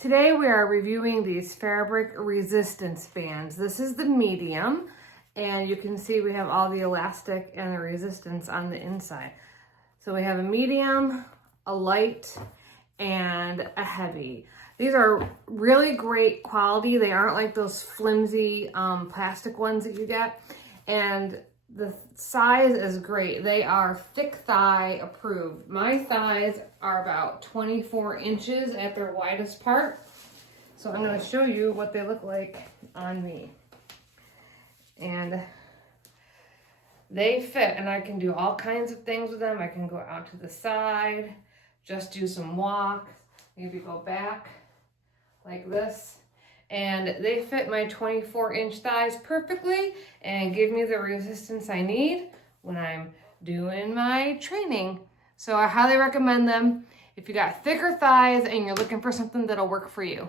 Today we are reviewing these fabric resistance bands. This is the medium, and you can see we have all the elastic and the resistance on the inside. So we have a medium, a light, and a heavy. These are really great quality. They aren't like those flimsy plastic ones that you get. And the size is great. They are thick thigh approved. My thighs are about 24 inches at their widest part. So I'm going to show you what they look like on me. And they fit, and I can do all kinds of things with them. I can go out to the side, just do some walks, maybe go back like this. And they fit my 24-inch thighs perfectly and give me the resistance I need when I'm doing my training. So I highly recommend them if you got thicker thighs and you're looking for something that'll work for you.